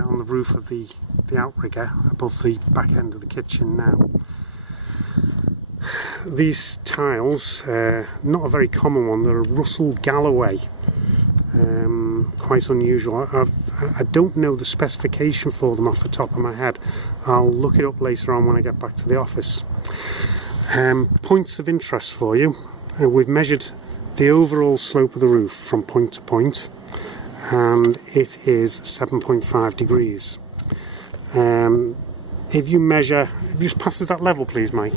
on the roof of the outrigger above the back end of the kitchen now. These tiles, not a very common one, they're a Russell Galloway. Quite unusual. I don't know the specification for them off the top of my head. I'll look it up later on when I get back to the office. Points of interest for you. We've measured the overall slope of the roof from point to point, and it is 7.5 degrees. If you measure, just passes that level please, Mike.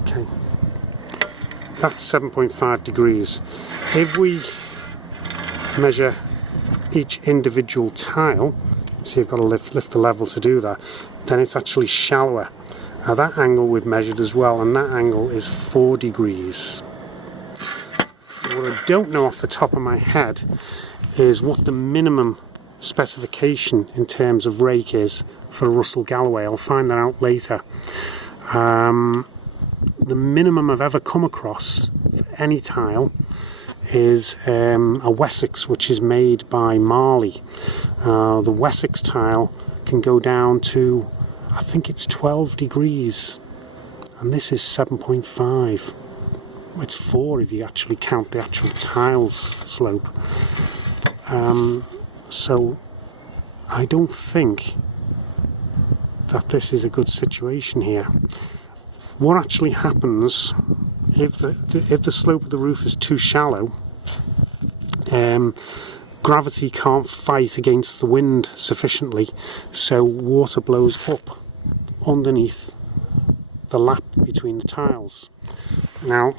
Okay, that's 7.5 degrees. If we measure each individual tile, see you've got to lift the level to do that, then it's actually shallower. Now that angle we've measured as well, and that angle is 4 degrees. What I don't know off the top of my head is what the minimum specification in terms of rake is for a Russell Galloway. I'll find that out later. The minimum I've ever come across for any tile is a Wessex, which is made by Marley. The Wessex tile can go down to, I think it's 12 degrees, and this is 7.5. It's 4 if you actually count the actual tiles slope. So I don't think that this is a good situation here. What actually happens if the slope of the roof is too shallow, gravity can't fight against the wind sufficiently, so water blows up underneath the lap between the tiles. Now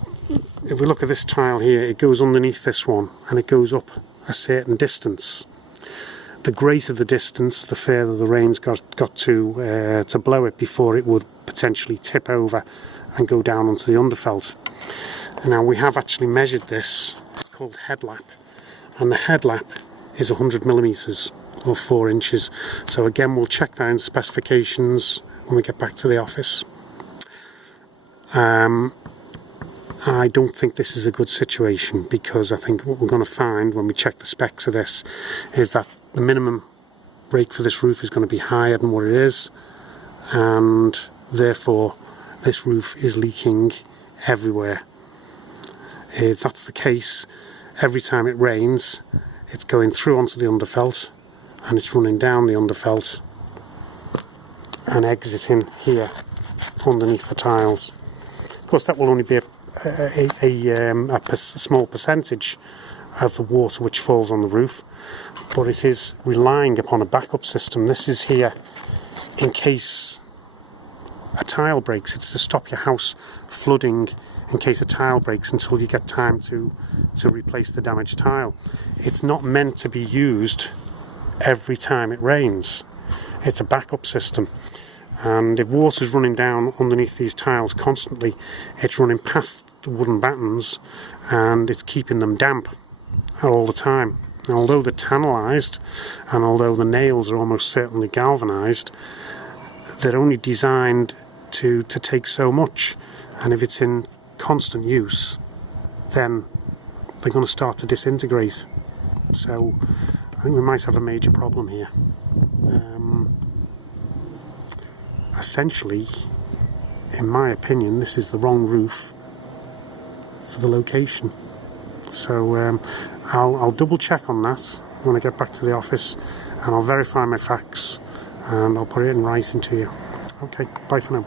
if we look at this tile here, it goes underneath this one and it goes up a certain distance. The greater the distance, the further the rain's got to blow it before it would potentially tip over and go down onto the underfelt. Now we have actually measured this. It's called head lap, and the head lap is 100 millimeters or 4 inches. So again, we'll check that in specifications when we get back to the office. I don't think this is a good situation, because I think what we're going to find when we check the specs of this is that the minimum rake for this roof is going to be higher than what it is, and therefore this roof is leaking everywhere. If that's the case, every time it rains it's going through onto the underfelt and it's running down the underfelt and exiting here underneath the tiles. Of course that will only be a small percentage of the water which falls on the roof, but it is relying upon a backup system. This is here in case a tile breaks. It's to stop your house flooding in case a tile breaks until you get time to replace the damaged tile. It's not meant to be used every time it rains. It's a backup system. And if water's running down underneath these tiles constantly, it's running past the wooden battens and it's keeping them damp all the time. And although they're tannalised and although the nails are almost certainly galvanised, they're only designed to take so much, and if it's in constant use then they're going to start to disintegrate. So I think we might have a major problem here. Essentially, in my opinion, this is the wrong roof for the location. So I'll double check on that when I get back to the office, and I'll verify my facts and I'll put it in writing to you. Okay, bye for now.